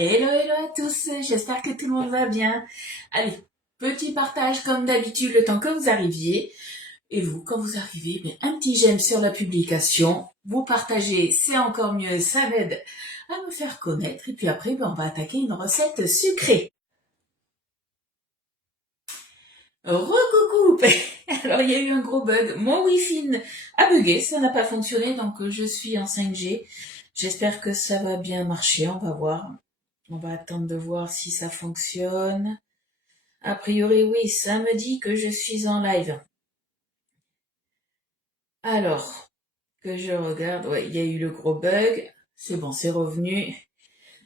Hello, hello à tous, j'espère que tout le monde va bien. Allez, petit partage comme d'habitude le temps que vous arriviez. Et vous, quand vous arrivez, un petit j'aime sur la publication. Vous partagez, c'est encore mieux, ça m'aide à me faire connaître. Et puis après, on va attaquer une recette sucrée. Recoucou. Alors, il y a eu un gros bug. Mon Wi-Fi a bugué, ça n'a pas fonctionné, donc je suis en 5G. J'espère que ça va bien marcher, on va voir. On va attendre de voir si ça fonctionne. A priori, oui, ça me dit que je suis en live. Alors, que je regarde, ouais, il y a eu le gros bug. C'est bon, c'est revenu.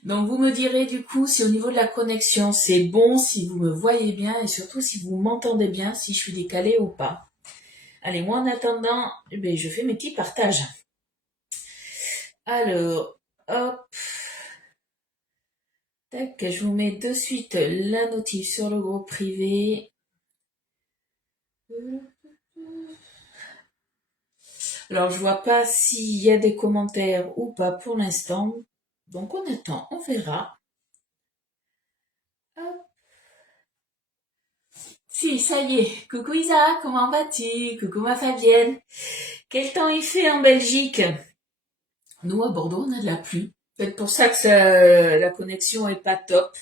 Donc, vous me direz du coup si au niveau de la connexion, c'est bon, si vous me voyez bien et surtout si vous m'entendez bien, si je suis décalée ou pas. Allez, moi en attendant, je fais mes petits partages. Alors, hop, tac, je vous mets de suite la notif sur le groupe privé. Alors, je vois pas s'il y a des commentaires ou pas pour l'instant. Donc, on attend, on verra. Hop. Si, ça y est. Coucou Isa, comment vas-tu? Coucou ma Fabienne. Quel temps il fait en Belgique? Nous, à Bordeaux, on a de la pluie. Peut-être pour ça que la connexion est pas top.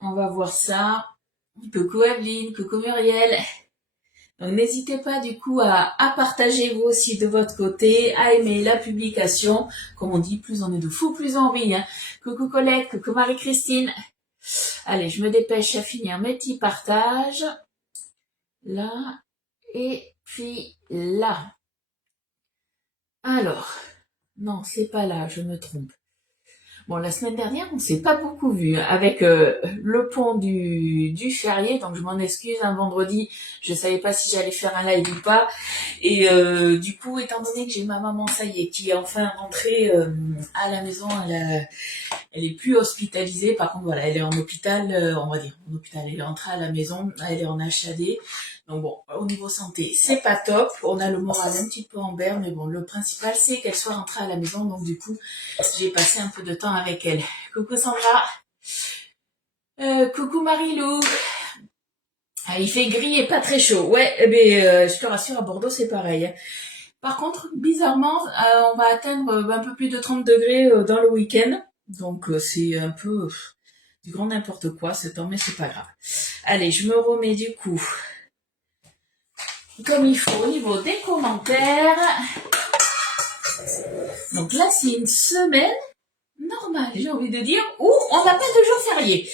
On va voir ça. Coucou Evelyne, coucou Muriel. Donc n'hésitez pas du coup à partager vous aussi de votre côté, à aimer la publication. Comme on dit, plus on est de fous, plus on rit. Hein. Coucou Colette, coucou Marie-Christine. Allez, je me dépêche à finir mes petits partages. Là, et puis là. Alors, non, c'est pas là, je me trompe. Bon, la semaine dernière, on s'est pas beaucoup vu avec le pont du férié, donc je m'en excuse. Un vendredi, je savais pas si j'allais faire un live ou pas. Et du coup, étant donné que j'ai ma maman, ça y est, qui est enfin rentrée à la maison, elle est plus hospitalisée. Par contre, voilà, elle est en hôpital, on va dire en hôpital. Elle est rentrée à la maison, elle est en HAD. Donc bon, au niveau santé, c'est pas top. On a le moral un petit peu en berne, mais bon, le principal, c'est qu'elle soit rentrée à la maison. Donc du coup, j'ai passé un peu de temps avec elle. Coucou Sandra. Coucou Marilou. Ah, il fait gris et pas très chaud. Ouais, je te rassure, à Bordeaux, c'est pareil. Hein. Par contre, bizarrement, on va atteindre un peu plus de 30 degrés dans le week-end. Donc c'est un peu du grand n'importe quoi ce temps, mais c'est pas grave. Allez, je me remets du coup comme il faut au niveau des commentaires. Donc là, c'est une semaine normale, j'ai envie de dire, où on n'a pas de jour férié.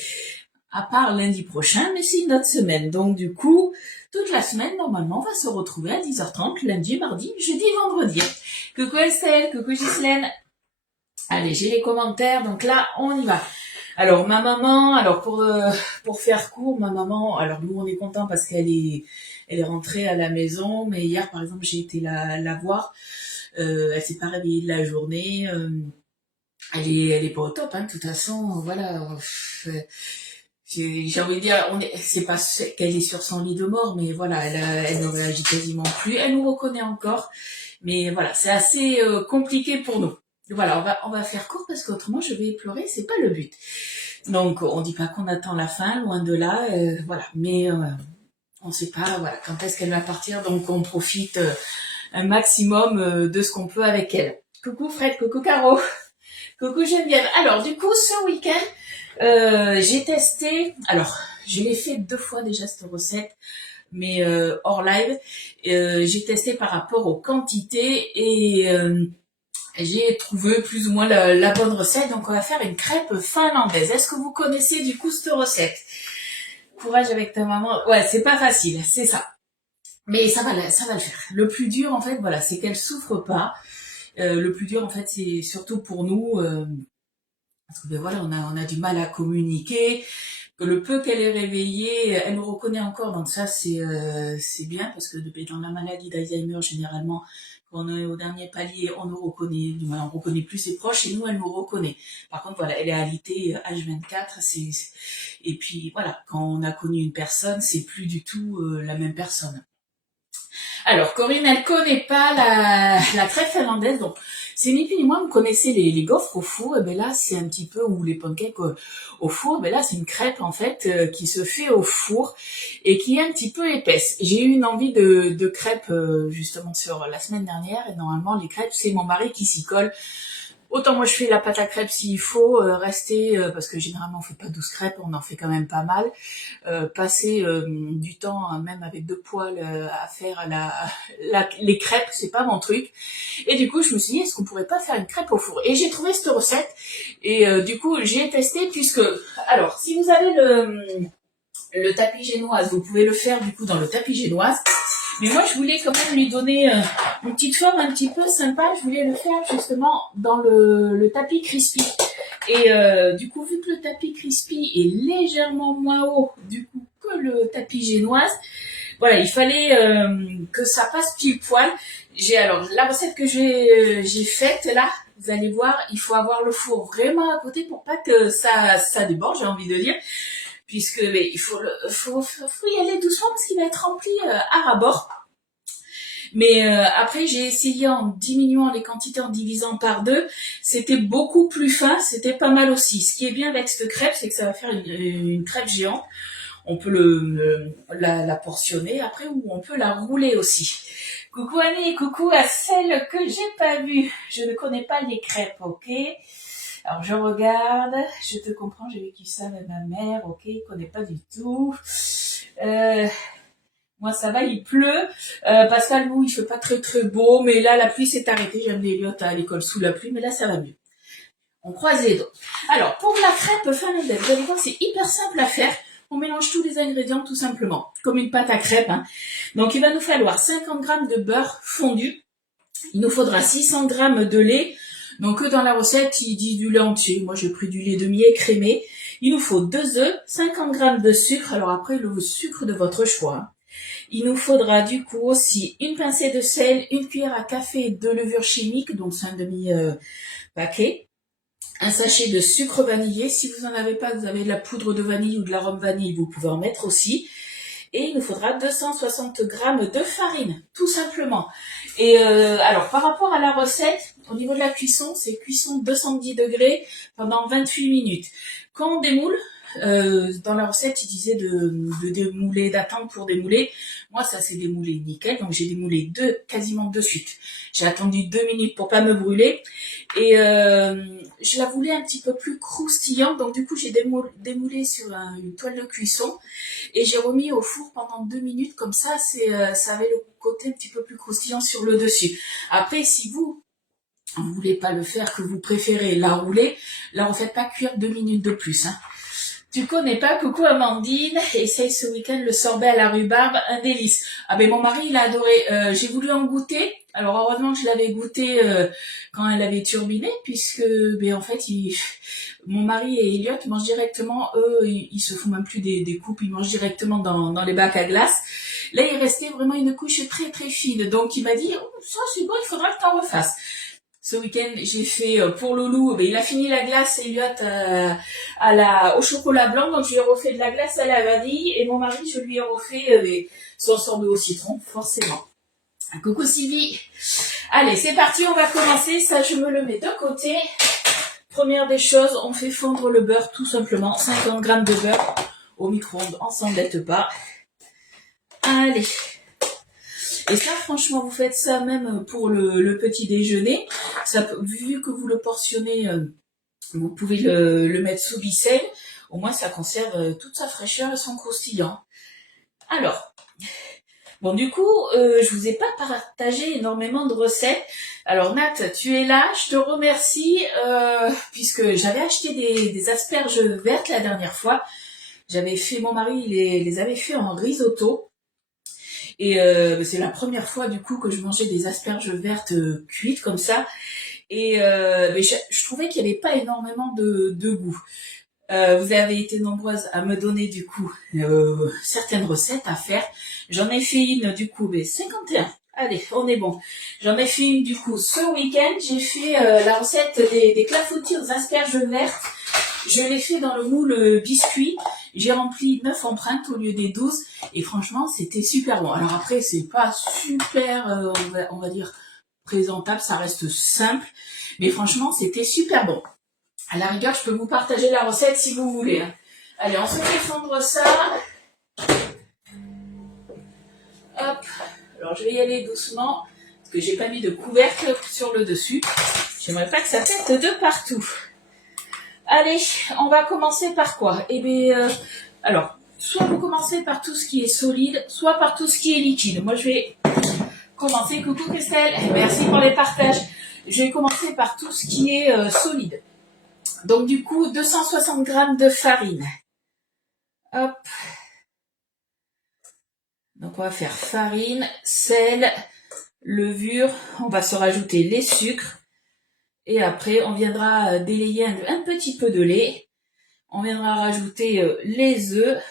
À part lundi prochain, mais c'est une autre semaine. Donc du coup, toute la semaine, normalement, on va se retrouver à 10h30, lundi, mardi, jeudi, vendredi. Coucou Estelle, coucou Ghislaine. Allez, j'ai les commentaires, donc là, on y va. Alors, ma maman, pour faire court, ma maman, alors nous, on est content parce elle est rentrée à la maison, mais hier, par exemple, j'ai été la voir. Elle s'est pas réveillée de la journée. Elle est pas au top, hein, de toute façon, voilà. J'ai envie de dire, c'est pas qu'elle est sur son lit de mort, mais voilà, elle ne réagit quasiment plus. Elle nous reconnaît encore, mais voilà, c'est assez compliqué pour nous. Voilà, on va faire court parce qu'autrement je vais pleurer, c'est pas le but. Donc on dit pas qu'on attend la fin, loin de là, voilà. Mais on sait pas, voilà, quand est-ce qu'elle va partir, donc on profite un maximum de ce qu'on peut avec elle. Coucou Fred, coucou Caro, coucou Geneviève. Alors du coup ce week-end j'ai testé, alors je l'ai fait 2 fois déjà cette recette, mais hors live. J'ai testé par rapport aux quantités et j'ai trouvé plus ou moins la bonne recette. Donc on va faire une crêpe finlandaise. Est-ce que vous connaissez du coup cette recette? Courage avec ta maman. Ouais, c'est pas facile, c'est ça. Mais ça va le faire. Le plus dur en fait, voilà, c'est qu'elle souffre pas. Le plus dur en fait, c'est surtout pour nous. Parce que voilà, on a du mal à communiquer. Que le peu qu'elle est réveillée, elle nous reconnaît encore. Donc ça, c'est bien parce que dans la maladie d'Alzheimer, généralement, quand on est au dernier palier, on nous reconnaît. Du moins, on reconnaît plus ses proches et nous, elle nous reconnaît. Par contre, voilà, elle est alitée H24. Et puis voilà, quand on a connu une personne, c'est plus du tout la même personne. Alors, Corinne, elle connaît pas la crêpe finlandaise, donc c'est ni plus ni moins, vous connaissez les gaufres au four, et ben là, c'est un petit peu, ou les pancakes au four, ben là, c'est une crêpe, en fait, qui se fait au four, et qui est un petit peu épaisse. J'ai eu une envie de crêpes, justement, sur la semaine dernière, et normalement, les crêpes, c'est mon mari qui s'y colle. Autant moi je fais la pâte à crêpes s'il faut, rester, parce que généralement on fait pas 12 crêpes, on en fait quand même pas mal, passer du temps, même avec deux poêles, à faire les crêpes, c'est pas mon truc. Et du coup je me suis dit, est-ce qu'on pourrait pas faire une crêpe au four? Et j'ai trouvé cette recette, et du coup j'ai testé, puisque, alors si vous avez le tapis génoise, vous pouvez le faire du coup dans le tapis génoise. Mais moi, je voulais quand même lui donner une petite forme un petit peu sympa. Je voulais le faire justement dans le tapis crispy. Et du coup, vu que le tapis crispy est légèrement moins haut du coup que le tapis génoise, voilà, il fallait que ça passe pile poil. Alors la recette que j'ai faite là, vous allez voir, il faut avoir le four vraiment à côté pour pas que ça déborde, j'ai envie de dire. Puisque mais il faut y aller doucement parce qu'il va être rempli à ras-bord. Mais après, j'ai essayé en diminuant les quantités, en divisant par deux. C'était beaucoup plus fin, c'était pas mal aussi. Ce qui est bien avec cette crêpe, c'est que ça va faire une crêpe géante. On peut la portionner après, ou on peut la rouler aussi. Coucou Annie, coucou à celle que j'ai pas vue. Je ne connais pas les crêpes, ok? Alors je regarde, je te comprends, j'ai vécu ça avec ma mère, ok, je connais pas du tout. Moi ça va, il pleut. Pascal, nous il fait pas très très beau, mais là la pluie s'est arrêtée. J'aime les Elliot à l'école sous la pluie, mais là ça va mieux. On croise les doigts. Alors pour la crêpe finlandaise, vous allez voir, c'est hyper simple à faire. On mélange tous les ingrédients tout simplement, comme une pâte à crêpes. Hein. Donc il va nous falloir 50 g de beurre fondu. Il nous faudra 600 g de lait. Donc dans la recette, il dit du lait entier. Moi, j'ai pris du lait demi-écrémé. Il nous faut 2 œufs, 50 g de sucre. Alors après, le sucre de votre choix. Il nous faudra du coup aussi une pincée de sel, une cuillère à café de levure chimique, donc c'est un demi-paquet. Un sachet de sucre vanillé. Si vous n'en avez pas, vous avez de la poudre de vanille ou de l'arôme vanille, vous pouvez en mettre aussi. Et il nous faudra 260 g de farine, tout simplement. Et alors, par rapport à la recette, au niveau de la cuisson, c'est cuisson 210 degrés pendant 28 minutes. Quand on démoule, dans la recette, il disait de démouler, d'attendre pour démouler. Moi, ça s'est démoulé nickel, donc j'ai démoulé quasiment de suite. J'ai attendu 2 minutes pour pas me brûler. Et je la voulais un petit peu plus croustillante, donc du coup, j'ai démoulé sur une toile de cuisson. Et j'ai remis au four pendant 2 minutes, comme ça, ça avait le côté un petit peu plus croustillant sur le dessus. Après, si vous voulez pas le faire, que vous préférez la rouler, la refaites pas cuire 2 minutes de plus. Hein. Tu connais pas, coucou Amandine, essaye ce week-end le sorbet à la rhubarbe, un délice. Ah ben mon mari il a adoré, j'ai voulu en goûter, alors heureusement que je l'avais goûté quand elle avait turbiné, puisque ben en fait mon mari et Elliot mangent directement, eux ils se font même plus des coupes, ils mangent directement dans les bacs à glace. Là il restait vraiment une couche très très fine, donc il m'a dit oh, ça c'est bon, il faudra que t'en refasses. Ce week-end, j'ai fait pour Loulou, il a fini la glace Elliot au chocolat blanc, donc je lui ai refait de la glace à la vanille, et mon mari, je lui ai refait son sorbet au citron, forcément. Coucou Sylvie. Allez, c'est parti, on va commencer. Ça, je me le mets de côté. Première des choses, on fait fondre le beurre tout simplement. 50 g de beurre au micro-ondes, on s'embête pas. Allez. Et ça, franchement, vous faites ça même pour le petit déjeuner. Ça, vu que vous le portionnez, vous pouvez le mettre sous ficelle. Au moins, ça conserve toute sa fraîcheur et son croustillant. Alors, bon, du coup, je vous ai pas partagé énormément de recettes. Alors, Nat, tu es là, je te remercie, puisque j'avais acheté des asperges vertes la dernière fois. Mon mari, il les avait fait en risotto. Et c'est la première fois du coup que je mangeais des asperges vertes cuites comme ça. Et mais je trouvais qu'il n'y avait pas énormément de goût. Vous avez été nombreuses à me donner du coup certaines recettes à faire. J'en ai fait une du coup, 51. Allez, on est bon. J'en ai fait une du coup ce week-end. J'ai fait la recette des clafoutis aux asperges vertes. Je l'ai fait dans le moule biscuit. J'ai rempli 9 empreintes au lieu des 12. Et franchement, c'était super bon. Alors après, c'est pas super, on va dire, présentable. Ça reste simple. Mais franchement, c'était super bon. À la rigueur, je peux vous partager la recette si vous voulez. Allez, on se fait fondre ça. Hop. Alors, je vais y aller doucement. Parce que j'ai pas mis de couvercle sur le dessus. J'aimerais pas que ça pète de partout. Allez, on va commencer par quoi? Eh bien, alors, soit vous commencez par tout ce qui est solide, soit par tout ce qui est liquide. Moi, je vais commencer. Coucou Christelle, merci pour les partages. Je vais commencer par tout ce qui est solide. Donc, du coup, 260 g de farine. Hop. Donc, on va faire farine, sel, levure. On va se rajouter les sucres. Et après, on viendra délayer un petit peu de lait. On viendra rajouter les œufs.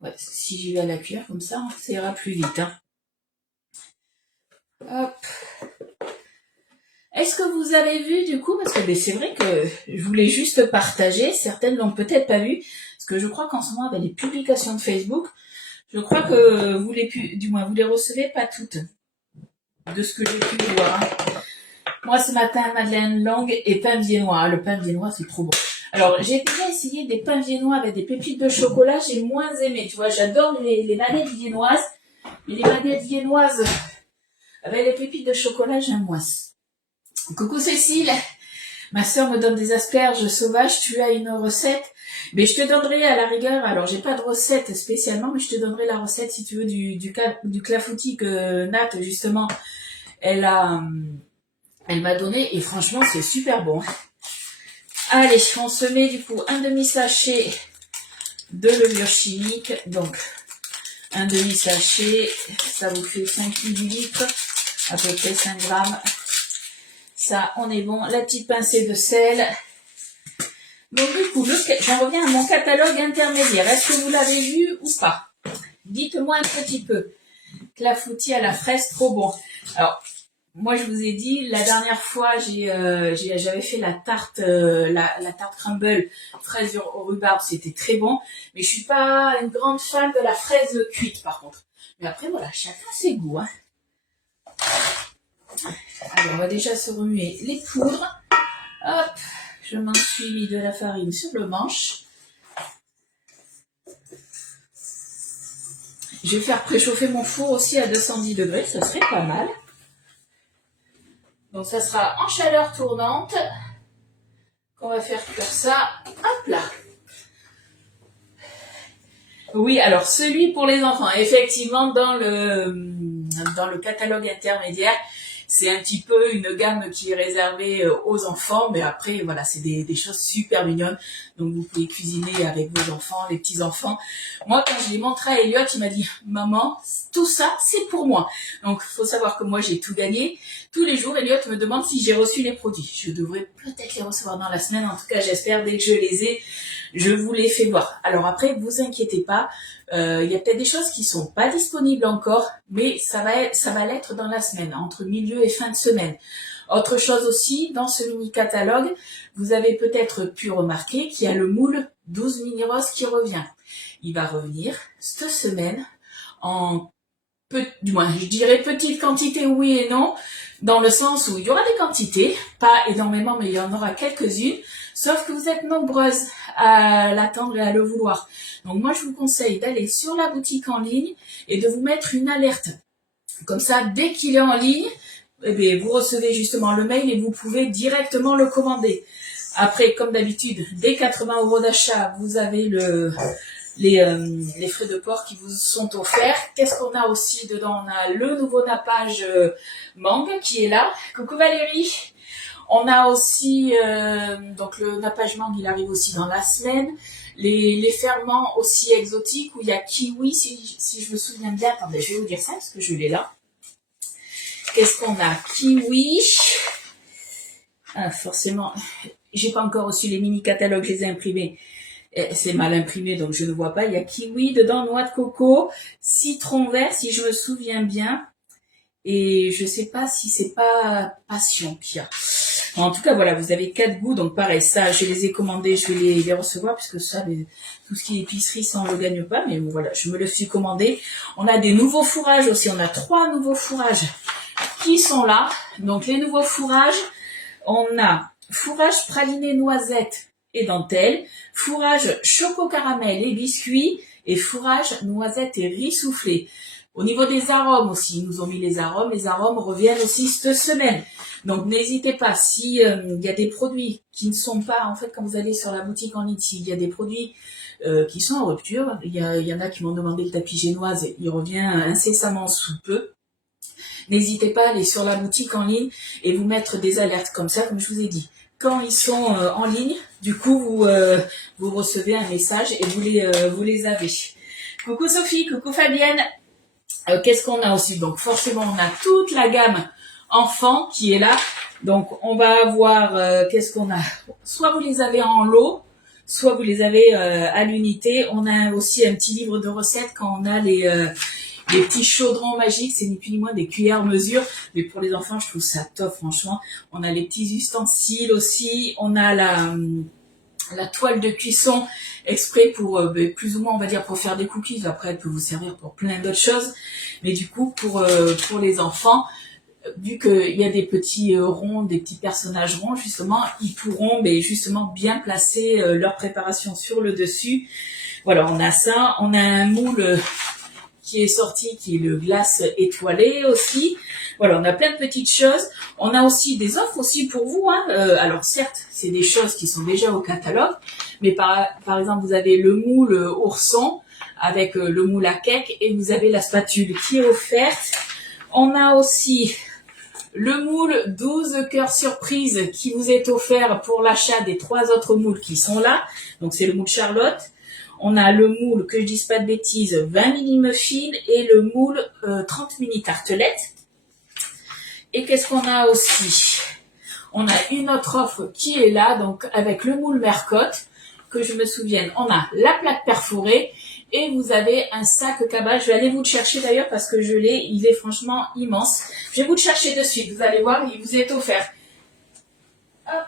Ouais, si j'y vais à la cuillère comme ça ira plus vite. Hein. Hop. Est-ce que vous avez vu du coup, parce que c'est vrai que je voulais juste partager, certaines l'ont peut-être pas vu, parce que je crois qu'en ce moment avec les publications de Facebook, je crois que vous les recevez pas toutes, de ce que j'ai pu voir. Hein. Moi, ce matin, madeleine longue et pain viennois. Le pain viennois, c'est trop bon. Alors, j'ai déjà essayé des pains viennois avec des pépites de chocolat. J'ai moins aimé. Tu vois, j'adore les baguettes viennoises. Mais les baguettes viennoises avec les pépites de chocolat, j'aime moins. Coucou Cécile. Ma sœur me donne des asperges sauvages. Tu as une recette? Mais je te donnerai à la rigueur. Alors, j'ai pas de recette spécialement, mais je te donnerai la recette si tu veux du clafoutis que Nat, justement, elle m'a donné et franchement c'est super bon. Allez, on se met du coup un demi-sachet de levure chimique. Donc un demi-sachet, ça vous fait 5 millilitres, à peu près 5 grammes. Ça, on est bon. La petite pincée de sel. Donc du coup, j'en reviens à mon catalogue intermédiaire. Est-ce que vous l'avez vu ou pas? Dites-moi un petit peu. Clafoutis à la fraise, trop bon. Alors, moi, je vous ai dit, la dernière fois, j'avais fait la tarte, la tarte crumble fraise au rhubarbe, c'était très bon. Mais je suis pas une grande fan de la fraise cuite, par contre. Mais après, voilà, chacun ses goûts. Hein. Alors, on va déjà se remuer les poudres. Hop, je m'en suis mis de la farine sur le manche. Je vais faire préchauffer mon four aussi à 210 degrés, ça serait pas mal. Donc ça sera en chaleur tournante qu'on va faire cuire ça. Hop là. Oui, alors celui pour les enfants, effectivement dans le catalogue intermédiaire, c'est un petit peu une gamme qui est réservée aux enfants, mais après voilà, c'est des choses super mignonnes. Donc vous pouvez cuisiner avec vos enfants, les petits enfants. Moi, quand je l'ai montré à Elliot, il m'a dit maman, tout ça c'est pour moi. Donc faut savoir que moi j'ai tout gagné. Tous les jours, Elliot me demande si j'ai reçu les produits. Je devrais peut-être les recevoir dans la semaine. En tout cas, j'espère dès que je les ai, je vous les fais voir. Alors après, vous inquiétez pas. Il y a peut-être des choses qui sont pas disponibles encore, mais ça va l'être dans la semaine, entre milieu et fin de semaine. Autre chose aussi, dans ce mini catalogue, vous avez peut-être pu remarquer qu'il y a le moule 12 mini roses qui revient. Il va revenir cette semaine en du moins, je dirais petite quantité, oui et non, dans le sens où il y aura des quantités, pas énormément, mais il y en aura quelques-unes, sauf que vous êtes nombreuses à l'attendre et à le vouloir. Donc moi, je vous conseille d'aller sur la boutique en ligne et de vous mettre une alerte. Comme ça, dès qu'il est en ligne, eh bien, vous recevez justement le mail et vous pouvez directement le commander. Après, comme d'habitude, dès 80 € d'achat, vous avez les frais de port qui vous sont offerts. Qu'est-ce qu'on a aussi dedans? On a le nouveau nappage mangue qui est là. Coucou Valérie. On a aussi, donc le nappage mangue, il arrive aussi dans la semaine. Les ferments aussi exotiques où il y a kiwi, si je me souviens bien. Attendez, je vais vous dire ça parce que je l'ai là. Qu'est-ce qu'on a? Kiwi. Ah, forcément, j'ai pas encore reçu les mini catalogues, je les ai imprimés. C'est mal imprimé, donc je ne vois pas. Il y a kiwi dedans, noix de coco, citron vert, si je me souviens bien. Et je sais pas si c'est pas passion qu'il y a. En tout cas, voilà, vous avez 4 goûts. Donc pareil, ça, je les ai commandés, je vais les recevoir, puisque ça, tout ce qui est épicerie, ça, on le gagne pas. Mais bon, voilà, je me le suis commandé. On a des nouveaux fourrages aussi. On a 3 nouveaux fourrages qui sont là. Donc les nouveaux fourrages, on a fourrage praliné noisette et dentelle, fourrage choco caramel et biscuits, et fourrage noisette et riz soufflé. Au niveau des arômes aussi, ils nous ont mis les arômes reviennent aussi cette semaine. Donc n'hésitez pas, si y a des produits qui ne sont pas, en fait, quand vous allez sur la boutique en ligne, s'il y a des produits qui sont en rupture, il y en a qui m'ont demandé le tapis génoise, il revient incessamment sous peu. N'hésitez pas à aller sur la boutique en ligne et vous mettre des alertes comme ça, comme je vous ai dit. Quand ils sont en ligne, du coup, vous recevez un message et vous les avez. Coucou Sophie, coucou Fabienne. Qu'est-ce qu'on a aussi? Donc forcément, on a toute la gamme enfant qui est là. Donc on va avoir, qu'est-ce qu'on a? Soit vous les avez en lot, soit vous les avez à l'unité. On a aussi un petit livre de recettes quand on a les petits chaudrons magiques, c'est ni plus ni moins des cuillères mesure, mais pour les enfants, je trouve ça top, franchement. On a les petits ustensiles aussi, on a la toile de cuisson exprès pour, plus ou moins, on va dire, pour faire des cookies. Après, elle peut vous servir pour plein d'autres choses, mais du coup, pour les enfants, vu qu'il y a des petits ronds, des petits personnages ronds, justement, ils pourront justement bien placer leur préparation sur le dessus. Voilà, on a ça, on a un moule qui est sorti, qui est le glace étoilé aussi. Voilà, on a plein de petites choses. On a aussi des offres aussi pour vous. Alors certes, c'est des choses qui sont déjà au catalogue, mais par exemple, vous avez le moule ourson avec le moule à cake et vous avez la spatule qui est offerte. On a aussi le moule 12 cœurs surprise qui vous est offert pour l'achat des 3 autres moules qui sont là. Donc c'est le moule Charlotte. On a le moule, que je dise pas de bêtises, 20 mini muffins et le moule 30 mini tartelettes. Et qu'est-ce qu'on a aussi? On a une autre offre qui est là, donc avec le moule Mercotte, que je me souvienne. On a la plaque perforée et vous avez un sac cabas. Je vais aller vous le chercher d'ailleurs parce que je l'ai, il est franchement immense. Je vais vous le chercher de suite, vous allez voir, il vous est offert. Hop.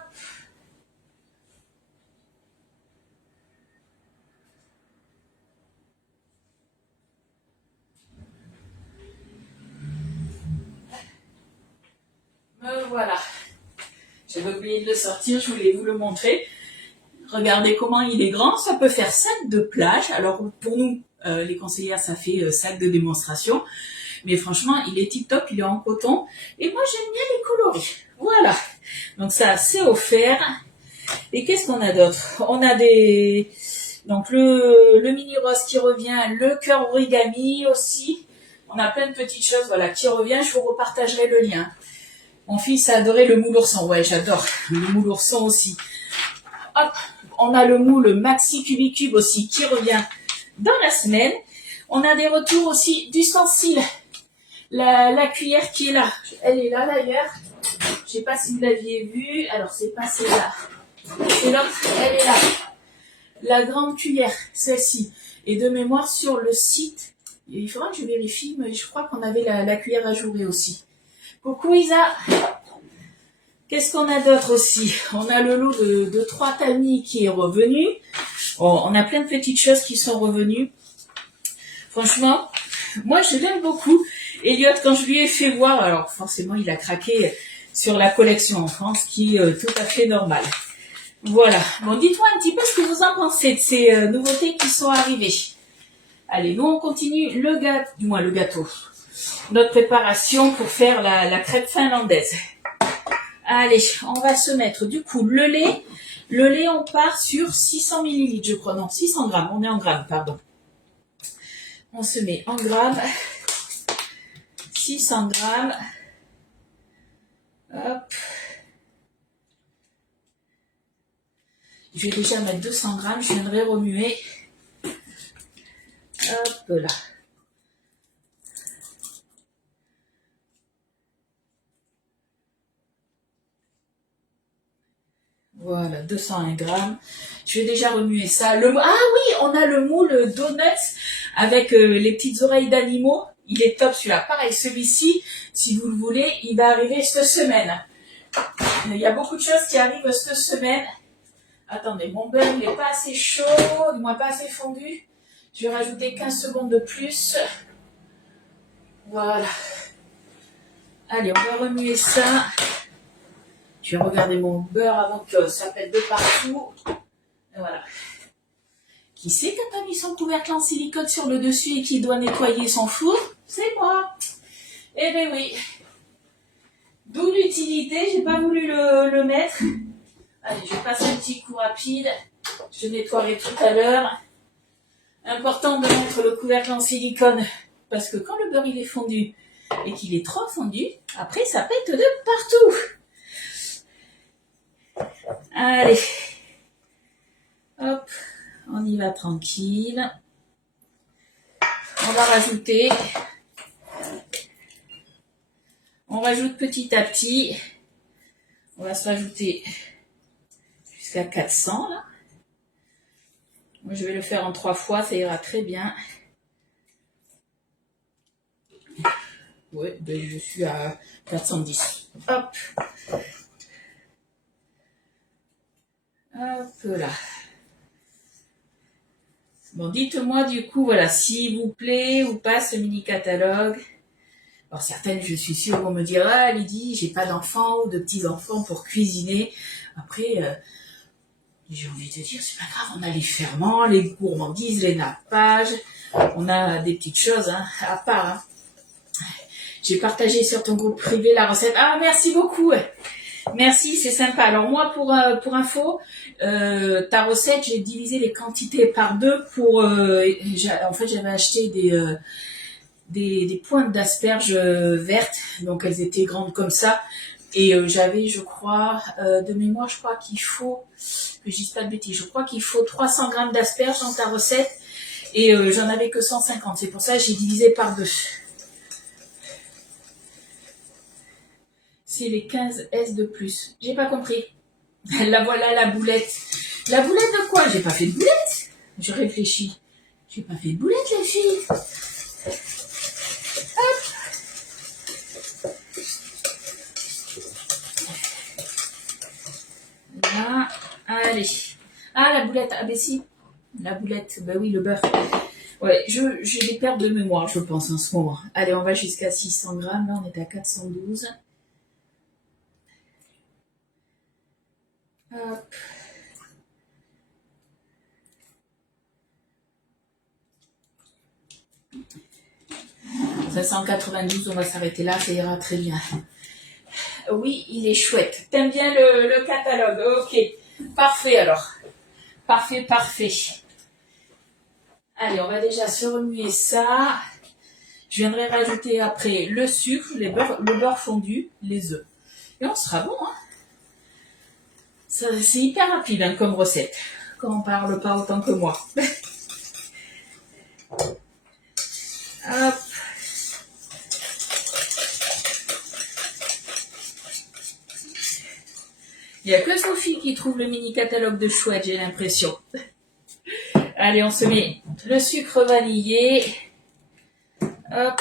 Voilà, j'avais oublié de le sortir, je voulais vous le montrer. Regardez comment il est grand, ça peut faire sac de plage. Alors pour nous, les conseillères, ça fait sac de démonstration. Mais franchement, il est tip top, il est en coton. Et moi, j'aime bien les coloris. Voilà, donc ça, c'est offert. Et qu'est-ce qu'on a d'autre? On a donc le mini rose qui revient, le cœur origami aussi. On a plein de petites choses, voilà, qui revient. Je vous repartagerai le lien. Mon fils a adoré le moule ourson. Ouais, j'adore le moule ourson aussi. Hop, on a le moule Maxi Cubicube aussi qui revient dans la semaine. On a des retours aussi d'ustensiles. La cuillère qui est là, elle est là d'ailleurs. Je sais pas si vous l'aviez vue. Alors c'est pas celle-là. C'est l'autre, elle est là. La grande cuillère, celle-ci. Et de mémoire sur le site, il faudra que je vérifie, mais je crois qu'on avait la cuillère ajourée aussi. Coucou Isa. Qu'est-ce qu'on a d'autre aussi? On a le lot de 3 tamis qui est revenu. On a plein de petites choses qui sont revenues. Franchement, moi je l'aime beaucoup. Elliot, quand je lui ai fait voir, alors forcément il a craqué sur la collection en France, qui est tout à fait normal. Voilà. Bon, dites-moi un petit peu ce que vous en pensez de ces nouveautés qui sont arrivées. Allez, nous on continue le gâteau. Notre préparation pour faire la crêpe finlandaise. Allez, on va se mettre du coup le lait. Le lait, on part sur 600 ml, je crois. Non, 600 grammes. On est en grammes, pardon. On se met en grammes. 600 grammes. Hop. Je vais déjà mettre 200 grammes. Je viendrai remuer. Hop là. Voilà, 201 grammes. Je vais déjà remuer ça. Ah oui, on a le moule donuts avec les petites oreilles d'animaux. Il est top celui-là. Pareil, celui-ci, si vous le voulez, il va arriver cette semaine. il y a beaucoup de choses qui arrivent cette semaine. Attendez, mon beurre il n'est pas assez chaud, du moins pas assez fondu. Je vais rajouter 15 secondes de plus. Voilà. Allez, on va remuer ça. Je vais regarder mon beurre avant que ça pète de partout. Et voilà. Qui c'est qui a pas mis son couvercle en silicone sur le dessus et qui doit nettoyer son four? C'est moi. Eh bien oui. D'où l'utilité, j'ai pas voulu le mettre. Allez, je passe un petit coup rapide. Je nettoierai tout à l'heure. Important de mettre le couvercle en silicone parce que quand le beurre il est fondu et qu'il est trop fondu, après ça pète de partout. Allez. Hop, on y va tranquille. On va rajouter. On rajoute petit à petit. On va se rajouter jusqu'à 400 là. Moi, je vais le faire en 3 fois, ça ira très bien. Ouais, ben je suis à 410. Hop. Hop là. Bon, dites-moi du coup, voilà, s'il vous plaît ou pas ce mini catalogue. Alors certaines, je suis sûre, vont me dire, ah Lydie, j'ai pas d'enfants ou de petits-enfants pour cuisiner. Après, j'ai envie de dire, c'est pas grave, on a les ferments, les gourmandises, les nappages, on a des petites choses hein, à part. Hein. J'ai partagé sur ton groupe privé la recette. Ah, merci beaucoup. Merci, c'est sympa. Alors moi, pour info, ta recette, j'ai divisé les quantités par 2 pour... en fait, j'avais acheté des pointes d'asperges vertes, donc elles étaient grandes comme ça. Et j'avais, je crois, de mémoire, je crois qu'il faut, que je dise pas de bêtises, je crois qu'il faut 300 grammes d'asperges dans ta recette. Et j'en avais que 150. C'est pour ça que j'ai divisé par 2. C'est les 15 S de plus. J'ai pas compris. La voilà, la boulette. La boulette de quoi? J'ai pas fait de boulette. Je réfléchis. J'ai pas fait de boulette, les filles. Hop. Là. Allez. Ah, la boulette. Ah, ben si. La boulette. Ben oui, le beurre. Ouais, j'ai des pertes de mémoire, je pense, en ce moment. Allez, on va jusqu'à 600 grammes. Là, on est à 412. Hop. « 592, on va s'arrêter là, ça ira très bien. » Oui, il est chouette. T'aimes bien le catalogue? Ok, parfait alors. Parfait, parfait. Allez, on va déjà se remuer ça. Je viendrai rajouter après le sucre, le beurre fondu, les œufs. Et on sera bon, hein. C'est hyper rapide hein, comme recette. Quand on parle pas autant que moi. Hop. Il n'y a que Sophie qui trouve le mini catalogue de chouette, j'ai l'impression. Allez, on se met le sucre vanillé. Hop.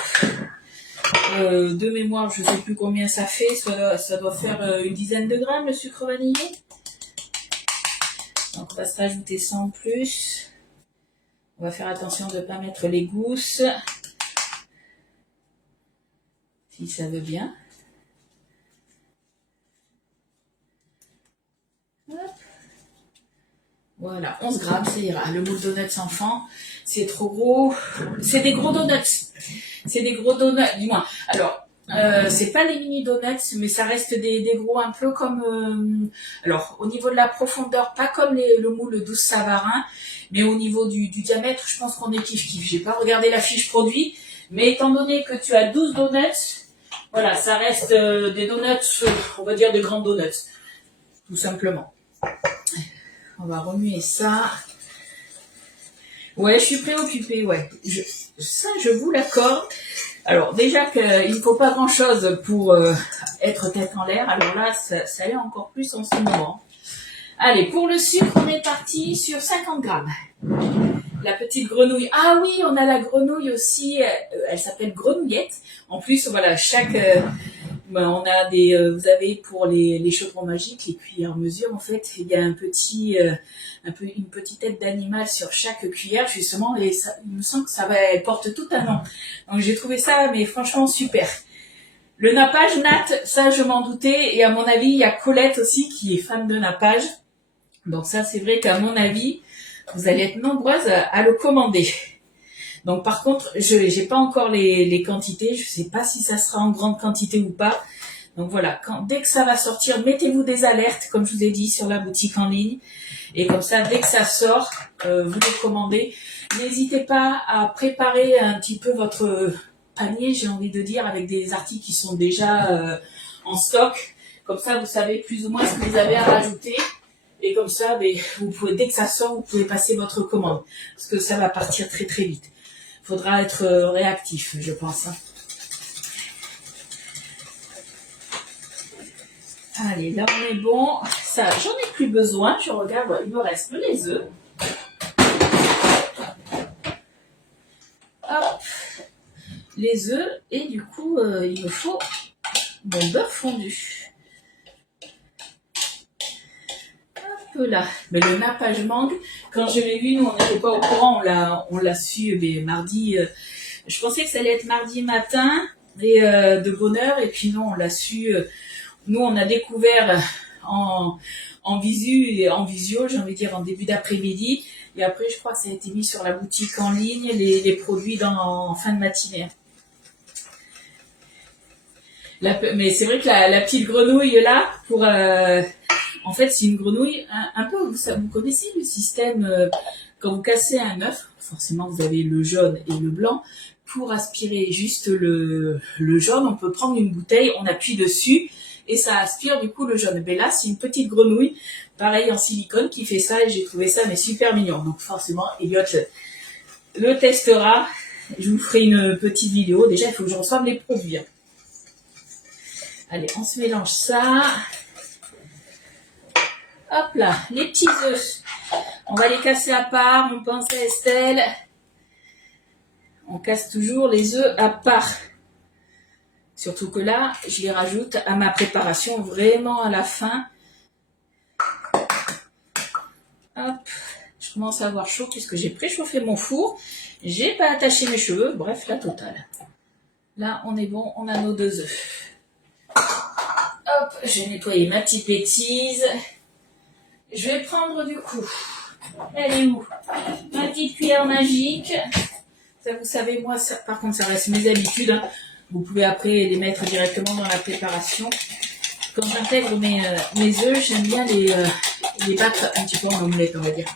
De mémoire, je ne sais plus combien ça fait. Ça doit faire une dizaine de grammes, le sucre vanillé. Donc, on va se rajouter ça en plus. On va faire attention de ne pas mettre les gousses. Si ça veut bien. Hop. Voilà, 11 grammes, ça ira. Le moule donuts enfant, c'est trop gros. C'est des gros donuts. C'est des gros donuts, du moins. Alors, c'est pas des mini donuts, mais ça reste des gros un peu comme... alors, au niveau de la profondeur, pas comme le moule 12 Savarin, mais au niveau du diamètre, je pense qu'on est kiff-kiff. J'ai pas regardé la fiche produit, mais étant donné que tu as 12 donuts, voilà, ça reste des donuts, on va dire des grands donuts, tout simplement. On va remuer ça. Ouais, je suis préoccupée, ouais. Ça, je vous l'accorde. Alors, déjà qu'il ne faut pas grand-chose pour être tête en l'air. Alors là, ça l'est encore plus en ce moment. Allez, pour le sucre, on est parti sur 50 grammes. La petite grenouille. Ah oui, on a la grenouille aussi. Elle s'appelle grenouillette. En plus, voilà, chaque Ben, on a des, vous avez pour les chaudrons magiques, les cuillères mesure, en fait, il y a un petit, une petite tête d'animal sur chaque cuillère, justement, et ça, il me semble que ça va, elle porte tout un nom. Donc j'ai trouvé ça, mais franchement, super. Le nappage, Nat, ça je m'en doutais, et à mon avis, il y a Colette aussi qui est fan de nappage. Donc ça, c'est vrai qu'à mon avis, vous allez être nombreuses à le commander. Donc par contre, je n'ai pas encore les quantités, je ne sais pas si ça sera en grande quantité ou pas. Donc voilà, dès que ça va sortir, mettez-vous des alertes, comme je vous ai dit, sur la boutique en ligne. Et comme ça, dès que ça sort, vous les commandez. N'hésitez pas à préparer un petit peu votre panier, j'ai envie de dire, avec des articles qui sont déjà en stock. Comme ça, vous savez plus ou moins ce que vous avez à rajouter. Et comme ça, vous pouvez, dès que ça sort, vous pouvez passer votre commande. Parce que ça va partir très très vite. Il faudra être réactif, je pense. Allez, là on est bon. Ça, j'en ai plus besoin. Je regarde, il me reste les œufs. Hop, les œufs. Et du coup, il me faut mon beurre fondu. Là. Mais le nappage mangue, quand je l'ai vu, nous on n'était pas au courant, on l'a su mardi. Je pensais que ça allait être mardi matin et de bonne heure, et puis non, on l'a su. Nous on a découvert en visio, j'ai envie de dire en début d'après-midi, et après je crois que ça a été mis sur la boutique en ligne, les produits en fin de matinée. Mais c'est vrai que la petite grenouille là, en fait, c'est une grenouille, un peu, vous connaissez le système, quand vous cassez un œuf, forcément vous avez le jaune et le blanc. Pour aspirer juste le jaune, on peut prendre une bouteille, on appuie dessus et ça aspire du coup le jaune. Mais là, c'est une petite grenouille, pareil en silicone, qui fait ça et j'ai trouvé ça mais super mignon. Donc forcément, Elliot le testera. Je vous ferai une petite vidéo. Déjà, il faut que je reçoive les produits. Allez, on se mélange ça. Hop là, les petits œufs. On va les casser à part. On pense à Estelle. On casse toujours les œufs à part. Surtout que là, je les rajoute à ma préparation vraiment à la fin. Hop, je commence à avoir chaud puisque j'ai préchauffé mon four. J'ai pas attaché mes cheveux. Bref, la totale. Là, on est bon. On a nos 2 œufs. Hop, je vais nettoyer ma petite bêtise. Je vais prendre du coup, elle est où? Ma petite cuillère magique. Ça, vous savez, moi, ça, par contre, ça reste mes habitudes. Hein. Vous pouvez après les mettre directement dans la préparation. Quand j'intègre mes œufs, j'aime bien les battre un petit peu en omelette, on va dire.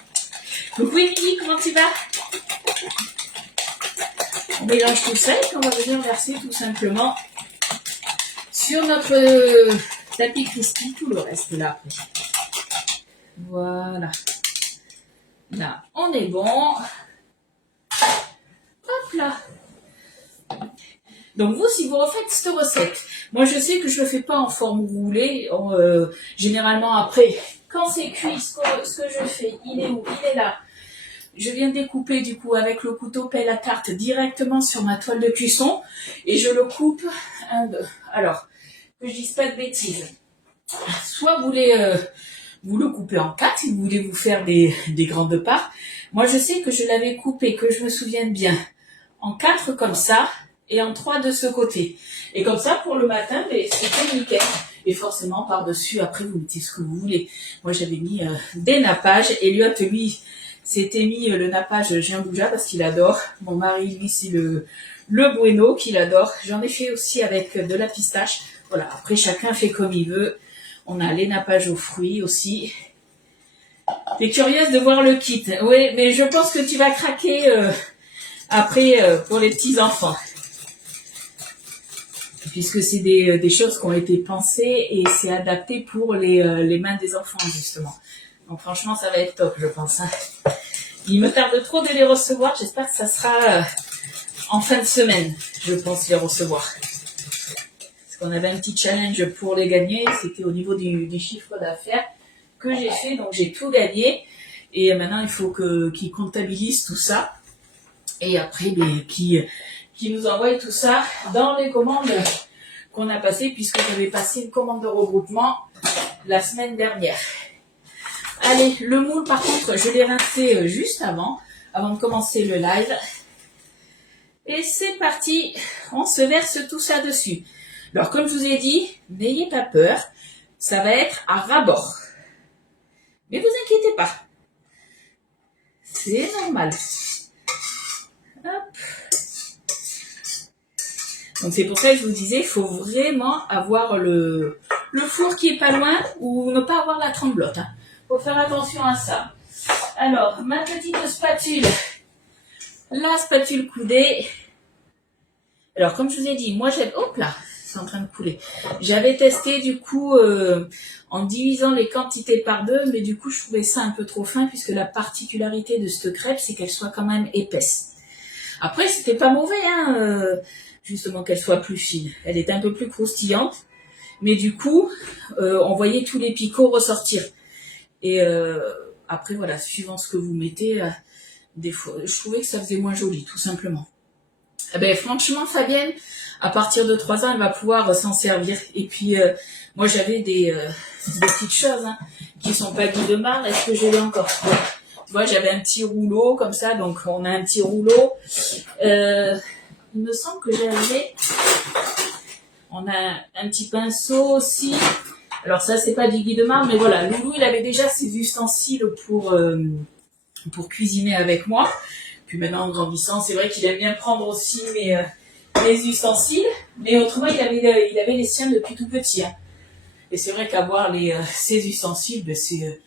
Donc oui, Mimi, comment tu vas? On mélange tout ça et puis on va venir verser tout simplement sur notre tapis crispy tout le reste là. Voilà. Là, on est bon. Hop là. Donc vous, si vous refaites cette recette, moi je sais que je ne le fais pas en forme roulée. Généralement après, quand c'est cuit, ce que je fais, il est où? Il est là. Je viens découper du coup avec le couteau pelle à tarte directement sur ma toile de cuisson et je le coupe. Alors, que je dise pas de bêtises. Soit vous le coupez en 4 si vous voulez vous faire des grandes parts. Moi, je sais que je l'avais coupé, que je me souvienne bien, en 4 comme ça et en 3 de ce côté. Et comme ça, pour le matin, c'était nickel. Et forcément, par-dessus, après, vous mettez ce que vous voulez. Moi, j'avais mis des nappages. Elliot, lui, s'était mis le nappage Gimbouja parce qu'il adore. Mon mari, lui, c'est le bueno qu'il adore. J'en ai fait aussi avec de la pistache. Voilà, après, chacun fait comme il veut. On a les nappages aux fruits aussi. T'es curieuse de voir le kit. Oui, mais je pense que tu vas craquer après pour les petits-enfants. Puisque c'est des choses qui ont été pensées et c'est adapté pour les mains des enfants, justement. Donc franchement, ça va être top, je pense. Hein. Il me tarde trop de les recevoir. J'espère que ça sera en fin de semaine, je pense, les recevoir. Parce qu'on avait un petit challenge pour les gagner. C'était au niveau du chiffre d'affaires que j'ai fait. Donc j'ai tout gagné. Et maintenant, il faut qu'ils comptabilisent tout ça. Et après, qu'ils nous envoient tout ça dans les commandes qu'on a passé puisque j'avais passé une commande de regroupement la semaine dernière. Allez, le moule par contre, je l'ai rincé juste avant de commencer le live. Et c'est parti, on se verse tout ça dessus. Alors comme je vous ai dit, n'ayez pas peur, ça va être à ras-bord. Mais vous inquiétez pas, c'est normal. Hop. Donc c'est pour ça que je vous disais, il faut vraiment avoir le four qui est pas loin ou ne pas avoir la tremblote. Hein. Faut faire attention à ça. Alors, ma petite spatule, la spatule coudée. Alors comme je vous ai dit, moi j'ai... Hop là, c'est en train de couler. J'avais testé du coup en divisant les quantités par deux, mais du coup je trouvais ça un peu trop fin puisque la particularité de cette crêpe, c'est qu'elle soit quand même épaisse. Après, c'était pas mauvais, hein, justement qu'elle soit plus fine. Elle était un peu plus croustillante, mais du coup, on voyait tous les picots ressortir. Et après, voilà, suivant ce que vous mettez, des fois, je trouvais que ça faisait moins joli, tout simplement. Eh ben, franchement, Fabienne, à partir de 3 ans, elle va pouvoir s'en servir. Et puis, moi, j'avais des petites choses hein, qui sont pas Guy de Marle. Est-ce que je l'ai encore? Tu vois, j'avais un petit rouleau comme ça, donc on a un petit rouleau. Il me semble que j'avais... On a un petit pinceau aussi. Alors ça, c'est pas du Guy de Marle, mais voilà, Loulou, il avait déjà ses ustensiles pour cuisiner avec moi. Puis maintenant, en grandissant, c'est vrai qu'il aime bien prendre aussi mes ustensiles. Mais autrement, il avait les siens depuis tout petit. Hein. Et c'est vrai qu'avoir ses ustensiles, ben c'est...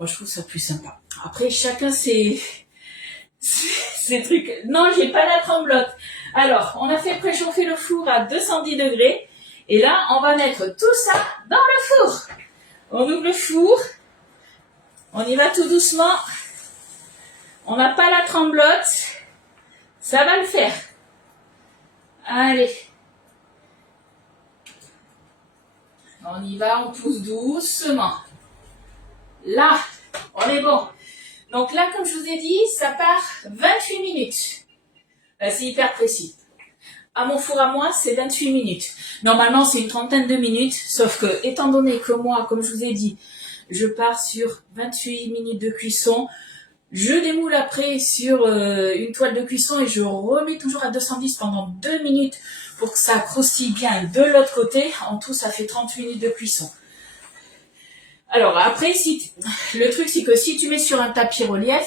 moi, je trouve ça plus sympa. Après, chacun ses trucs. Non, j'ai pas la tremblote. Alors, on a fait préchauffer le four à 210 degrés. Et là, on va mettre tout ça dans le four. On ouvre le four. On y va tout doucement. On n'a pas la tremblote. Ça va le faire. Allez. On y va, on pousse doucement. Là, on est bon. Donc là, comme je vous ai dit, ça part 28 minutes. C'est hyper précis. À mon four à moi, c'est 28 minutes. Normalement, c'est une trentaine de minutes, sauf que, étant donné que moi, comme je vous ai dit, je pars sur 28 minutes de cuisson, je démoule après sur une toile de cuisson et je remets toujours à 210 pendant 2 minutes pour que ça croustille bien de l'autre côté. En tout, ça fait 30 minutes de cuisson. Alors après, le truc c'est que si tu mets sur un tapis relief,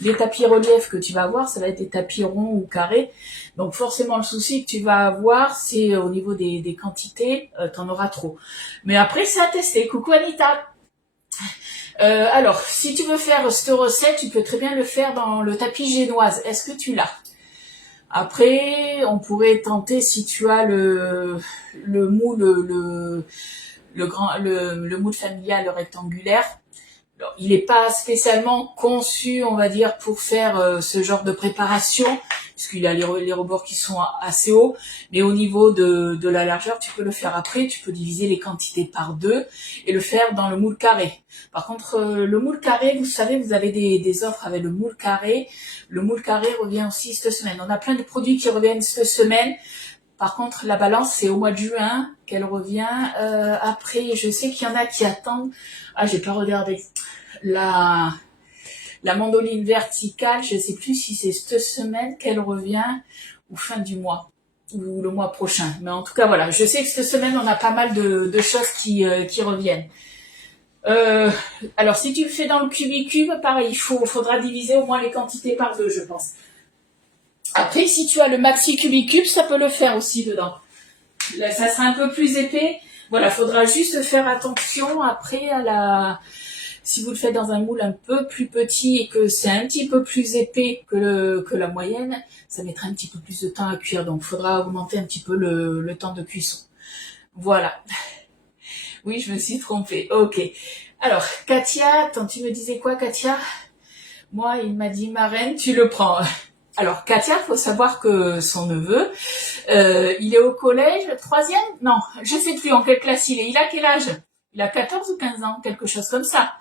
les tapis reliefs que tu vas avoir, ça va être des tapis ronds ou carrés. Donc forcément le souci que tu vas avoir, c'est au niveau des quantités, t'en auras trop. Mais après c'est à tester. Coucou Anita. Alors, si tu veux faire cette recette, tu peux très bien le faire dans le tapis génoise. Est-ce que tu l'as? Après, on pourrait tenter si tu as le moule, le moule familial rectangulaire. Alors, il n'est pas spécialement conçu, on va dire, pour faire ce genre de préparation, puisqu'il a les rebords qui sont assez hauts, mais au niveau de la largeur, tu peux le faire après, tu peux diviser les quantités par 2 et le faire dans le moule carré. Par contre, le moule carré, vous savez, vous avez des offres avec le moule carré. Le moule carré revient aussi cette semaine. On a plein de produits qui reviennent cette semaine. Par contre, la balance, c'est au mois de juin qu'elle revient. Après, je sais qu'il y en a qui attendent. Ah, j'ai pas regardé. La mandoline verticale, je sais plus si c'est cette semaine qu'elle revient ou fin du mois ou le mois prochain. Mais en tout cas, voilà. Je sais que cette semaine, on a pas mal de choses qui reviennent. Alors, si tu le fais dans le cubicube, pareil, faudra diviser au moins les quantités par 2, je pense. Après, si tu as le maxi cubicube, ça peut le faire aussi dedans. Là, ça sera un peu plus épais. Voilà, faudra juste faire attention après si vous le faites dans un moule un peu plus petit et que c'est un petit peu plus épais que la moyenne, ça mettra un petit peu plus de temps à cuire. Donc, faudra augmenter un petit peu le temps de cuisson. Voilà. Oui, je me suis trompée. Ok. Alors, Katia, attends, tu me disais quoi, Katia? Moi, il m'a dit, ma reine, tu le prends. Alors, Katia, faut savoir que son neveu, il est au collège, 3e? Non, je sais plus en quelle classe il est. Il a quel âge? Il a 14 ou 15 ans, quelque chose comme ça.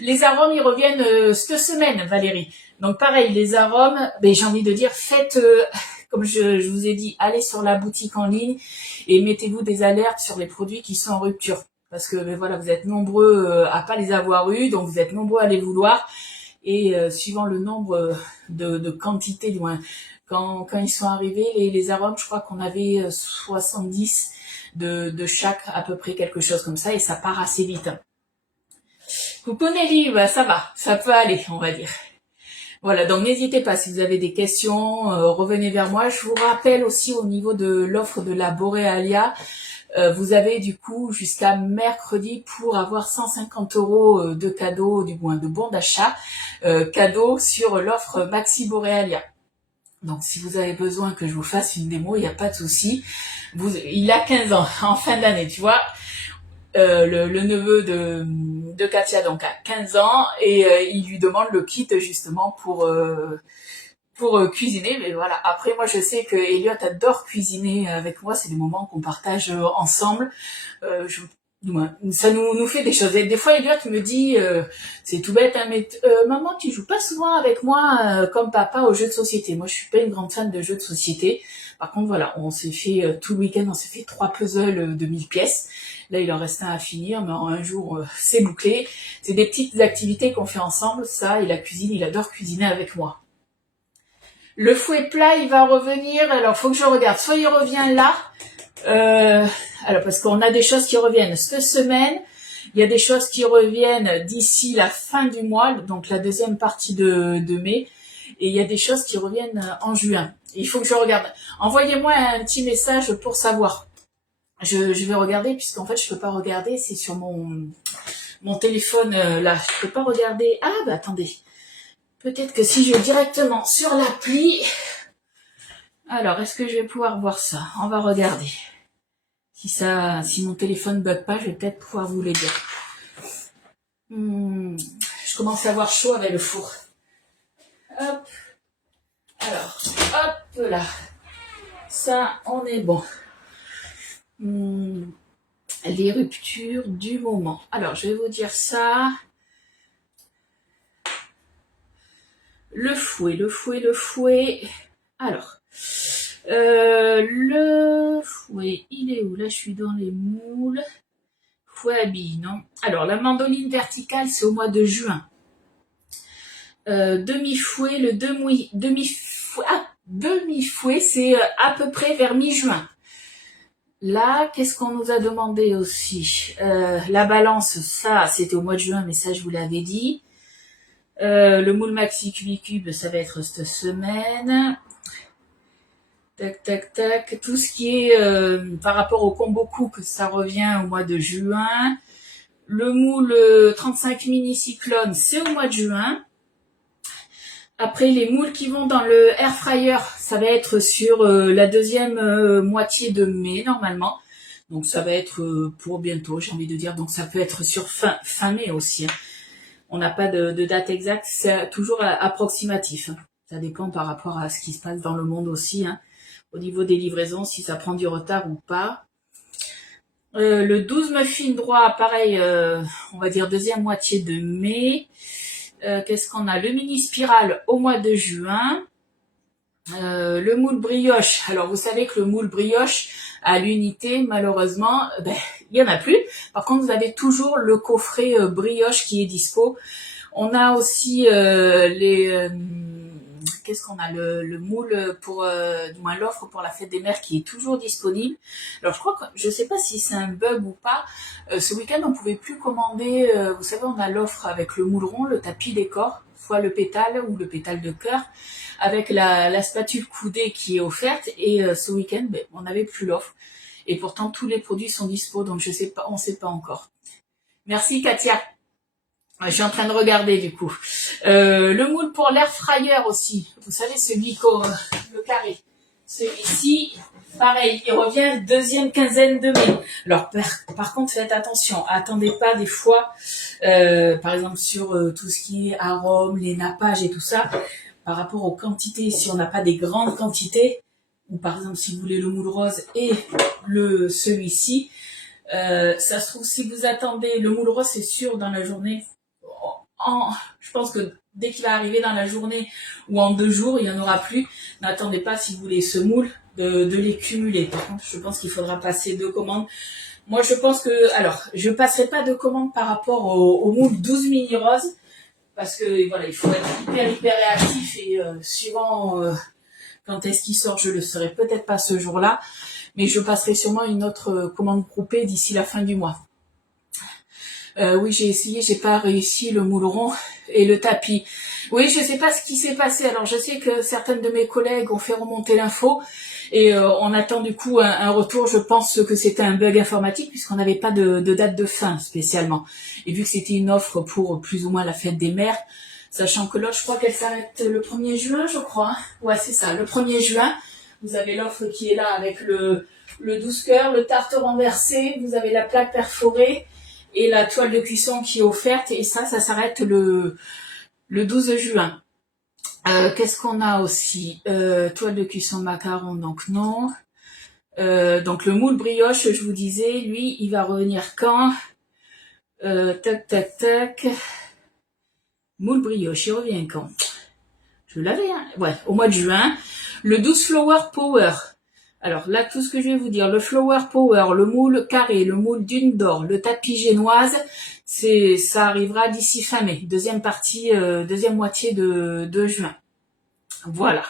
Les arômes, ils reviennent cette semaine, Valérie. Donc pareil, les arômes, ben, j'ai envie de dire, faites comme je vous ai dit, allez sur la boutique en ligne et mettez-vous des alertes sur les produits qui sont en rupture. Parce que ben voilà, vous êtes nombreux à pas les avoir eus, donc vous êtes nombreux à les vouloir. Et suivant le nombre de quantités, du moins, quand ils sont arrivés, les arômes, je crois qu'on avait 70 de chaque, à peu près quelque chose comme ça, et ça part assez vite. Couponelli, bah ça va, ça peut aller, on va dire. Voilà, donc n'hésitez pas, si vous avez des questions, revenez vers moi. Je vous rappelle aussi au niveau de l'offre de la Borealia, vous avez du coup jusqu'à mercredi pour avoir 150 € de cadeaux, du moins de bons d'achat, cadeaux sur l'offre Maxi Borealia. Donc si vous avez besoin que je vous fasse une démo, il n'y a pas de souci. Il a 15 ans, en fin d'année, tu vois. Le neveu de Katia donc a 15 ans et il lui demande le kit justement pour cuisiner. Mais voilà, après moi je sais que Elliot adore cuisiner avec moi, c'est des moments qu'on partage ensemble. Ça nous fait des choses. Et des fois Elliot me dit, c'est tout bête, hein, mais maman tu joues pas souvent avec moi comme papa aux jeux de société. Moi je suis pas une grande fan de jeux de société. Par contre voilà, on s'est fait tout le week-end, on s'est fait 3 puzzles de 1000 pièces. Là, il en reste un à finir, mais en un jour, c'est bouclé. C'est des petites activités qu'on fait ensemble, ça, et la cuisine, il adore cuisiner avec moi. Le fouet plat, il va revenir, alors faut que je regarde, soit il revient là, alors parce qu'on a des choses qui reviennent cette semaine, il y a des choses qui reviennent d'ici la fin du mois, donc la deuxième partie de mai, et il y a des choses qui reviennent en juin. Il faut que je regarde. Envoyez-moi un petit message pour savoir. Je vais regarder puisqu'en fait je peux pas regarder, c'est sur mon téléphone là, je peux pas regarder. Ah bah attendez, peut-être que si je vais directement sur l'appli, alors est-ce que je vais pouvoir voir ça? On va regarder. Si mon téléphone bug pas, je vais peut-être pouvoir vous les dire. Je commence à avoir chaud avec le four. Hop, alors hop là, ça on est bon. Les ruptures du moment. Alors, je vais vous dire ça. Le fouet. Alors, le fouet, il est où? Là, je suis dans les moules. Fouet à billes, non? Alors, la mandoline verticale, c'est au mois de juin. Demi-fouet, demi-fouet, c'est à peu près vers mi-juin. Là, qu'est-ce qu'on nous a demandé aussi? La balance, ça, c'était au mois de juin, mais ça, je vous l'avais dit. Le moule maxi cubicube, ça va être cette semaine. Tac. Tout ce qui est par rapport au combo cook, ça revient au mois de juin. Le moule 35 mini cyclone, c'est au mois de juin. Après, les moules qui vont dans le air fryer, ça va être sur la deuxième moitié de mai, normalement. Donc, ça va être pour bientôt, j'ai envie de dire. Donc, ça peut être sur fin mai aussi. Hein. On n'a pas de date exacte, c'est toujours approximatif. Hein. Ça dépend par rapport à ce qui se passe dans le monde aussi. Hein. Au niveau des livraisons, si ça prend du retard ou pas. Le 12 muffins droit, pareil, on va dire deuxième moitié de mai. Qu'est-ce qu'on a? Le mini spirale au mois de juin. Le moule brioche. Alors vous savez que le moule brioche à l'unité, malheureusement, il y en a plus. Par contre, vous avez toujours le coffret brioche qui est dispo. On a aussi qu'est-ce qu'on a, le moule pour du moins l'offre pour la fête des mères qui est toujours disponible. Alors je crois que je sais pas si c'est un bug ou pas. Ce week-end on pouvait plus commander. Vous savez, on a l'offre avec le moule rond, le tapis décor, soit le pétale ou le pétale de cœur, avec la spatule coudée qui est offerte. Et ce week-end, on n'avait plus l'offre. Et pourtant tous les produits sont dispo, donc je sais pas, on sait pas encore. Merci Katia. Je suis en train de regarder du coup. Le moule pour l'air fryer aussi. Vous savez, celui le carré. Celui-ci, pareil, il revient deuxième quinzaine de mai. Alors par contre, faites attention. Attendez pas des fois, par exemple sur tout ce qui est arômes, les nappages et tout ça, par rapport aux quantités. Si on n'a pas des grandes quantités, ou par exemple si vous voulez le moule rose et celui-ci, ça se trouve si vous attendez, le moule rose c'est sûr dans la journée. je pense que dès qu'il va arriver dans la journée ou en 2 jours, il n'y en aura plus. N'attendez pas, si vous voulez ce moule, de les cumuler. Par contre, je pense qu'il faudra passer 2 commandes. Moi, je pense que, alors, je passerai pas de commandes par rapport au moule 12 mini rose, parce que voilà, il faut être hyper réactif et suivant quand est-ce qu'il sort, je le saurai peut-être pas ce jour-là, mais je passerai sûrement une autre commande groupée d'ici la fin du mois. Oui, j'ai essayé, j'ai pas réussi le moule rond et le tapis. Oui, je sais pas ce qui s'est passé. Alors, je sais que certaines de mes collègues ont fait remonter l'info et on attend du coup un retour. Je pense que c'était un bug informatique puisqu'on n'avait pas de date de fin spécialement. Et vu que c'était une offre pour plus ou moins la fête des mères, sachant que l'autre, je crois qu'elle s'arrête le 1er juin, je crois. Ouais, c'est ça, le 1er juin. Vous avez l'offre qui est là avec le 12 cœurs, le tarte renversé, vous avez la plaque perforée et la toile de cuisson qui est offerte. Et ça s'arrête le 12 juin. Qu'est-ce qu'on a aussi? Toile de cuisson macaron, donc non. Donc le moule brioche, je vous disais, lui, il va revenir quand? Tac. Moule brioche, il revient quand? Je l'avais, hein. Ouais, au mois de juin. Le 12 Flower Power. Alors là, tout ce que je vais vous dire, le Flower Power, le moule carré, le moule dune d'or, le tapis génoise, ça arrivera d'ici fin mai, deuxième moitié de juin. Voilà.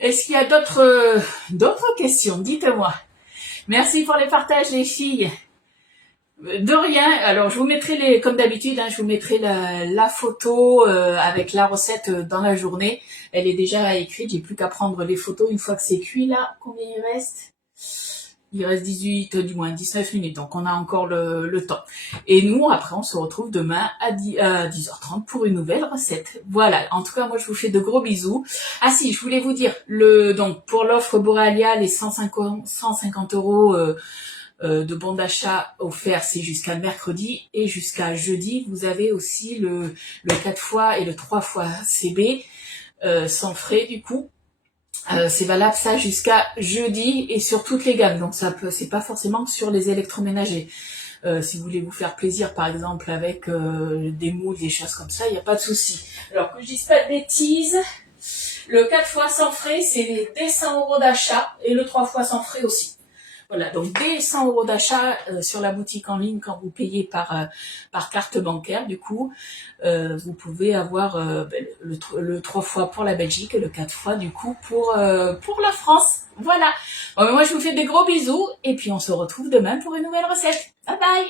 Est-ce qu'il y a d'autres questions? Dites-moi. Merci pour les partages, les filles. De rien. Alors, je vous mettrai comme d'habitude, je vous mettrai la photo avec la recette dans la journée. Elle est déjà écrite. J'ai plus qu'à prendre les photos une fois que c'est cuit. Là, combien il reste? Il reste 19 minutes. Donc, on a encore le temps. Et nous, après, on se retrouve demain à 10h30 pour une nouvelle recette. Voilà. En tout cas, moi, je vous fais de gros bisous. Ah si, je voulais vous dire, donc pour l'offre Borealia, les 150 € de bon d'achat offert, c'est jusqu'à mercredi, et jusqu'à jeudi, vous avez aussi le 4 fois et le 3 fois CB sans frais du coup. C'est valable ça jusqu'à jeudi et sur toutes les gammes, donc c'est pas forcément sur les électroménagers. Si vous voulez vous faire plaisir par exemple avec des moules, des choses comme ça, il n'y a pas de souci. Alors que je dise pas de bêtises, le 4 fois sans frais, c'est dès 100 € d'achat, et le 3 fois sans frais aussi. Voilà, donc dès 100 € d'achat sur la boutique en ligne, quand vous payez par carte bancaire, du coup, vous pouvez avoir le 3 fois pour la Belgique et le 4 fois du coup pour la France. Voilà. Bon, moi, je vous fais des gros bisous et puis on se retrouve demain pour une nouvelle recette. Bye bye.